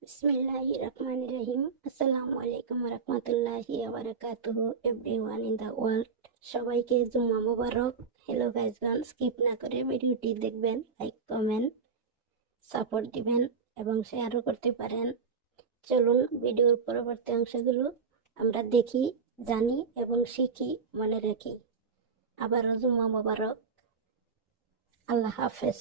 Bismillahirrahmanirrahim. Assalamualaikum warahmatullahi wabarakatuh. Everyone in the world. সবাইকে জুম্মা মোবারক। Hello গাইজগণ, skip না করে ভিডিওটি দেখবেন, লাইক কমেন্ট সাপোর্ট দিবেন এবং শেয়ারও করতে পারেন। চলুন ভিডিওর পরবর্তী অংশগুলো আমরা দেখি, জানি এবং শিখি, মনে রাখি। আবারও জুম্মা মোবারক। আল্লাহ হাফেজ।